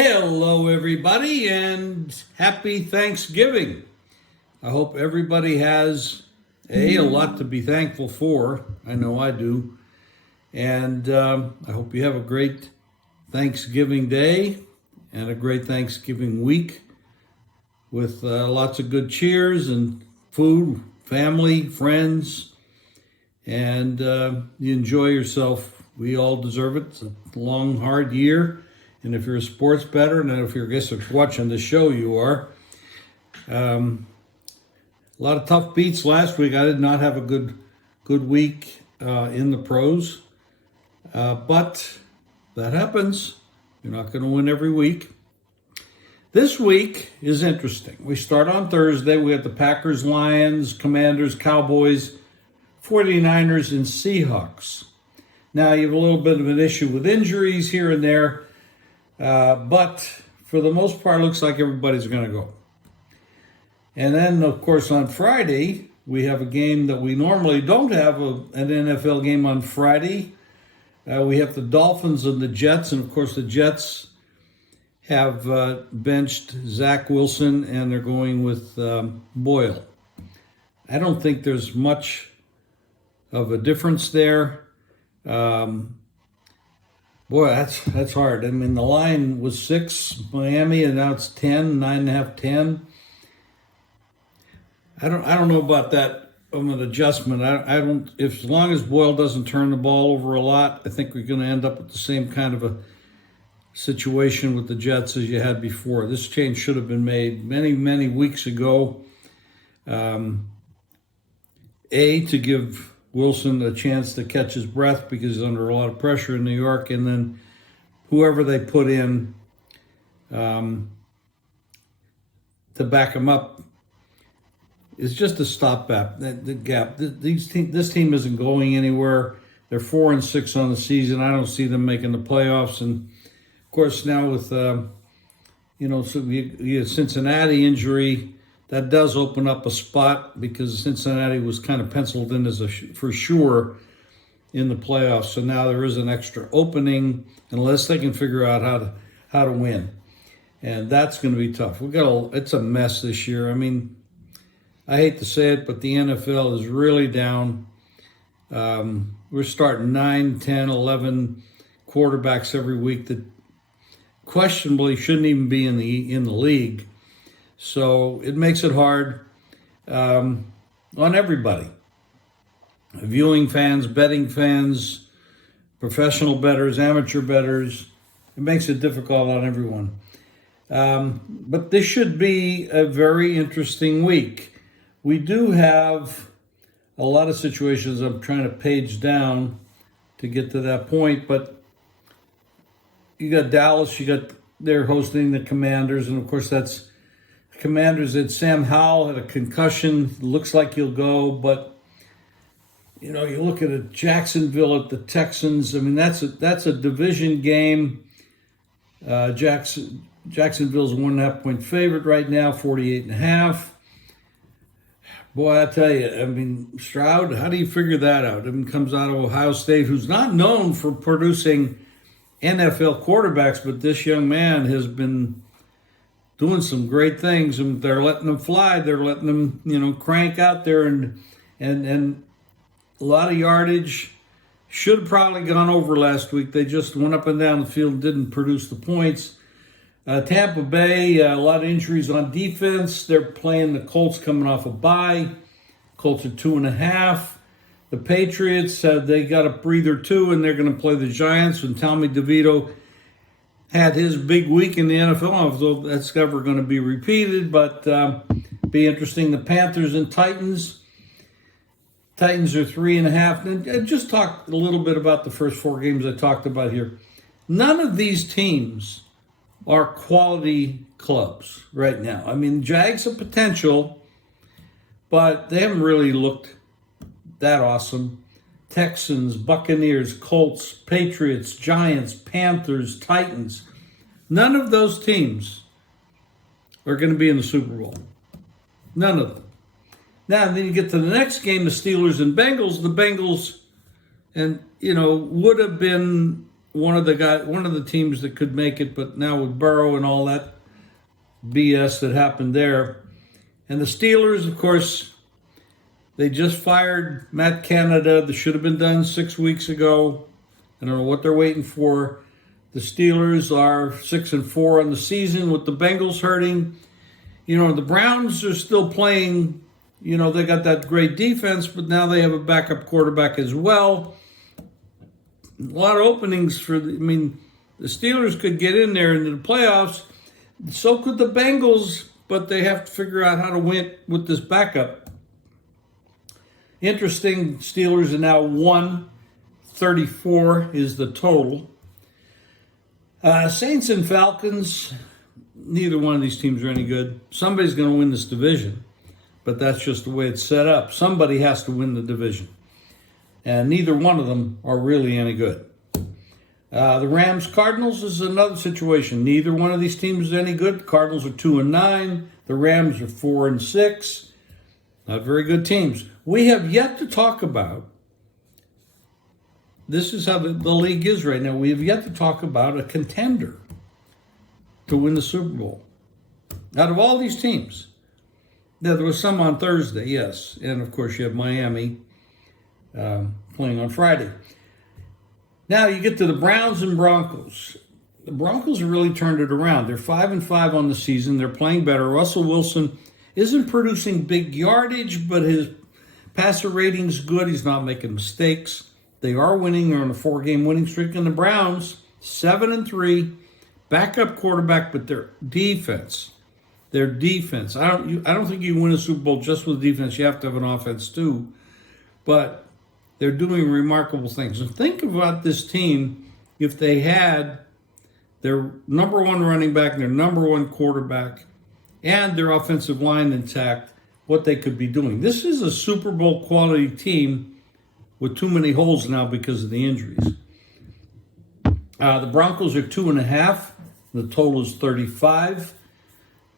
Hello, everybody, and happy Thanksgiving. I hope everybody has a lot to be thankful for. I know I do. And I hope you have a great Thanksgiving Day and a great Thanksgiving week with lots of good cheers and food, family, friends, and you enjoy yourself. We all deserve it. It's a long, hard year. And if you're a sports bettor, and if you're watching the show, you are. A lot of tough beats last week. I did not have a good week in the pros. But that happens. You're not going to win every week. This week is interesting. We start on Thursday. We have the Packers, Lions, Commanders, Cowboys, 49ers, and Seahawks. Now, you have a little bit of an issue with injuries here and there. But for the most part, it looks like everybody's going to go. And then, of course, on Friday, we have a game that we normally don't have, an NFL game on Friday. We have the Dolphins and the Jets. And, of course, the Jets have benched Zach Wilson, and they're going with Boyle. I don't think there's much of a difference there. Boy, that's hard. I mean, the line was 6, Miami, and now it's 10, 9.5, 10. I don't know about that of an adjustment. I don't. If as long as Boyle doesn't turn the ball over a lot, I think we're going to end up with the same kind of a situation with the Jets as you had before. This change should have been made many weeks ago. To give Wilson a chance to catch his breath because he's under a lot of pressure in New York, and then whoever they put in to back him up is just a stopgap. The gap. This team isn't going anywhere. They're 4-6 on the season. I don't see them making the playoffs. And of course, now with so you Cincinnati injury. That does open up a spot because Cincinnati was kind of penciled in as for sure in the playoffs. So now there is an extra opening unless they can figure out how to win, and that's going to be tough. It's a mess this year. I mean, I hate to say it, but the NFL is really down. We're starting 9, 10, 11 quarterbacks every week that questionably shouldn't even be in the league. So it makes it hard on everybody. Viewing fans, betting fans, professional bettors, amateur bettors. It makes it difficult on everyone. But this should be a very interesting week. We do have a lot of situations I'm trying to page down to get to that point. But you got Dallas, they're hosting the Commanders, and of course that's Commanders. That Sam Howell had a concussion. Looks like he'll go, but you look at Jacksonville at the Texans. I mean, that's a division game. Jacksonville's a 1.5 point favorite right now, 48.5. Boy, I tell you, I mean, Stroud. How do you figure that out? I mean, comes out of Ohio State, who's not known for producing NFL quarterbacks, but this young man has been doing some great things, and they're letting them fly. They're letting them, crank out there, and a lot of yardage. Should have probably gone over last week. They just went up and down the field and didn't produce the points. Tampa Bay, a lot of injuries on defense. They're playing the Colts coming off a bye. Colts are 2.5. The Patriots, they got a breather too, and they're going to play the Giants. And Tommy DeVito had his big week in the NFL. I don't know if that's ever going to be repeated, but be interesting. The Panthers and Titans. Titans are 3.5. And just talk a little bit about the first 4 games I talked about here. None of these teams are quality clubs right now. I mean, Jags have potential, but they haven't really looked that awesome. Texans, Buccaneers, Colts, Patriots, Giants, Panthers, Titans. None of those teams are going to be in the Super Bowl. None of them. Now, then you get to the next game, the Steelers and Bengals. The Bengals, and would have been one of the teams that could make it, but now with Burrow and all that BS that happened there. And the Steelers, of course, they just fired Matt Canada. That should have been done 6 weeks ago. I don't know what they're waiting for. The Steelers are 6-4 on the season with the Bengals hurting. The Browns are still playing. They got that great defense, but now they have a backup quarterback as well. A lot of openings the Steelers could get in there into the playoffs. So could the Bengals, but they have to figure out how to win with this backup. Interesting, Steelers are now 1-34 is the total. Saints and Falcons, neither one of these teams are any good. Somebody's going to win this division, but that's just the way it's set up. Somebody has to win the division, and neither one of them are really any good. The Rams-Cardinals is another situation. Neither one of these teams is any good. The Cardinals are 2-9. The Rams are 4-6. Not very good teams. We have yet to talk about, this is how the league is right now, we have yet to talk about a contender to win the Super Bowl. Out of all these teams, there was some on Thursday, yes. And, of course, you have Miami playing on Friday. Now you get to the Browns and Broncos. The Broncos have really turned it around. They're 5-5 on the season. They're playing better. Russell Wilson isn't producing big yardage, but his passer rating's good. He's not making mistakes. They are winning. They're on a 4-game winning streak. And the Browns, 7-3, backup quarterback, but their defense. I don't think you win a Super Bowl just with defense. You have to have an offense too. But they're doing remarkable things. And think about this team if they had their number one running back, their number one quarterback, and their offensive line intact, what they could be doing. This is a Super Bowl quality team with too many holes now because of the injuries. The Broncos are 2.5. The total is 35.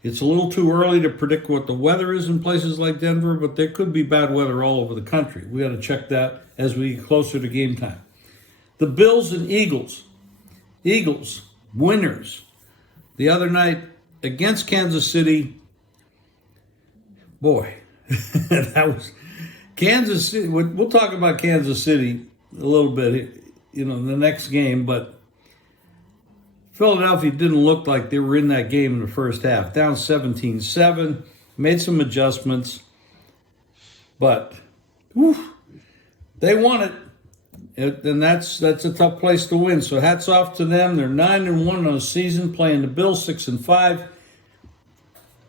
It's a little too early to predict what the weather is in places like Denver, but there could be bad weather all over the country. We got to check that as we get closer to game time. The Bills and Eagles. Eagles, winners. The other night against Kansas City. Boy, that was Kansas City. We'll talk about Kansas City a little bit, in the next game, but Philadelphia didn't look like they were in that game in the first half. Down 17-7, made some adjustments, but they won it. And that's a tough place to win. So hats off to them. They're 9-1 on the season, playing the Bills 6-5.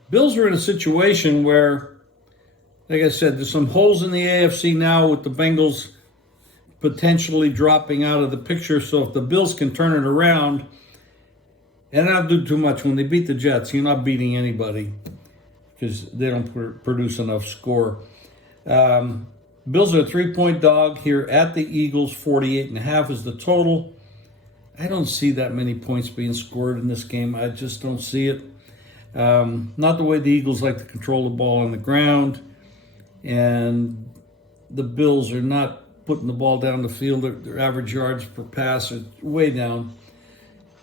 Bills are in a situation where, like I said, there's some holes in the AFC now with the Bengals potentially dropping out of the picture. So if the Bills can turn it around, and not do too much. When they beat the Jets, you're not beating anybody because they don't produce enough score. Bills are a 3-point dog here at the Eagles. 48.5 is the total. I don't see that many points being scored in this game. I just don't see it. Not the way the Eagles like to control the ball on the ground. And the Bills are not putting the ball down the field. Their average yards per pass are way down.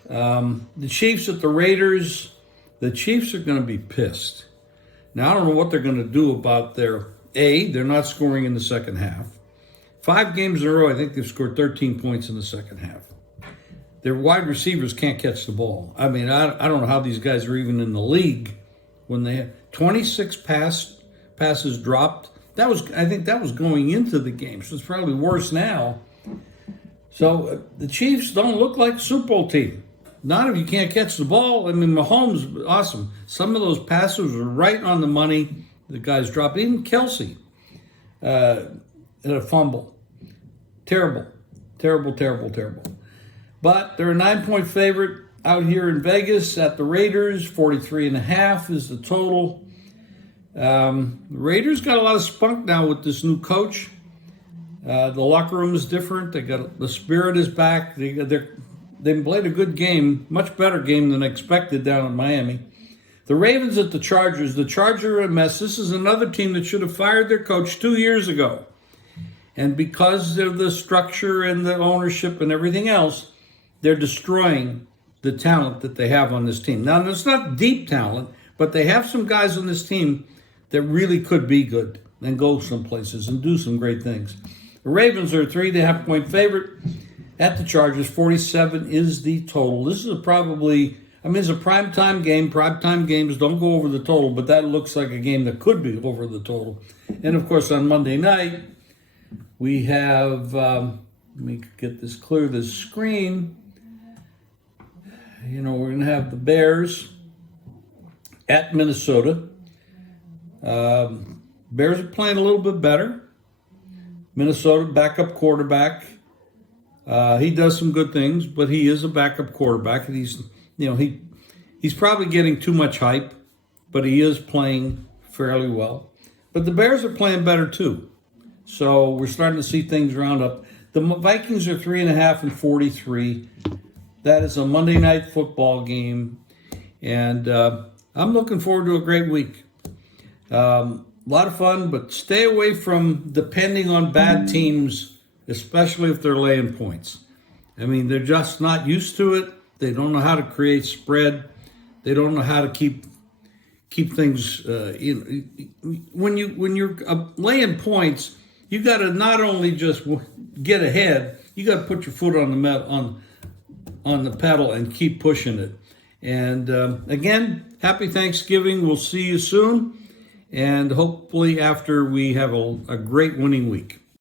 The Chiefs at the Raiders, the Chiefs are going to be pissed. Now, I don't know what they're going to do about they're not scoring in the second half. 5 games in a row, I think they've scored 13 points in the second half. Their wide receivers can't catch the ball. I mean, I don't know how these guys are even in the league when they have 26 passes dropped. I think that was going into the game, so it's probably worse now. So the Chiefs don't look like a Super Bowl team. Not if you can't catch the ball. I mean, Mahomes, awesome. Some of those passes were right on the money. The guys dropped. Even Kelsey had a fumble. Terrible. But they're a 9-point favorite out here in Vegas at the Raiders. 43.5 is the total. The Raiders got a lot of spunk now with this new coach. The locker room is different. The spirit is back. They played a good game, much better game than expected down in Miami. The Ravens at the Chargers. The Chargers are a mess. This is another team that should have fired their coach 2 years ago. And because of the structure and the ownership and everything else, they're destroying the talent that they have on this team. Now, it's not deep talent, but they have some guys on this team that really could be good and go some places and do some great things. The Ravens are a 3.5-point favorite at the Chargers. 47 is the total. This is it's a primetime game. Primetime games don't go over the total, but that looks like a game that could be over the total. And, of course, on Monday night, we have, let me get this clear, this screen. We're going to have the Bears at Minnesota. Bears are playing a little bit better. Minnesota, backup quarterback. He does some good things, but he is a backup quarterback. And he's probably getting too much hype, but he is playing fairly well. But the Bears are playing better too. So we're starting to see things round up. The Vikings are 3.5 and 43. That is a Monday night football game. And I'm looking forward to a great week. A lot of fun, but stay away from depending on bad teams, especially if they're laying points. They're just not used to it. They don't know how to create spread. They don't know how to keep things. When you're laying points, you got to not only just get ahead, you got to put your foot on the pedal and keep pushing it. And again, happy Thanksgiving. We'll see you soon. And hopefully after we have a great winning week.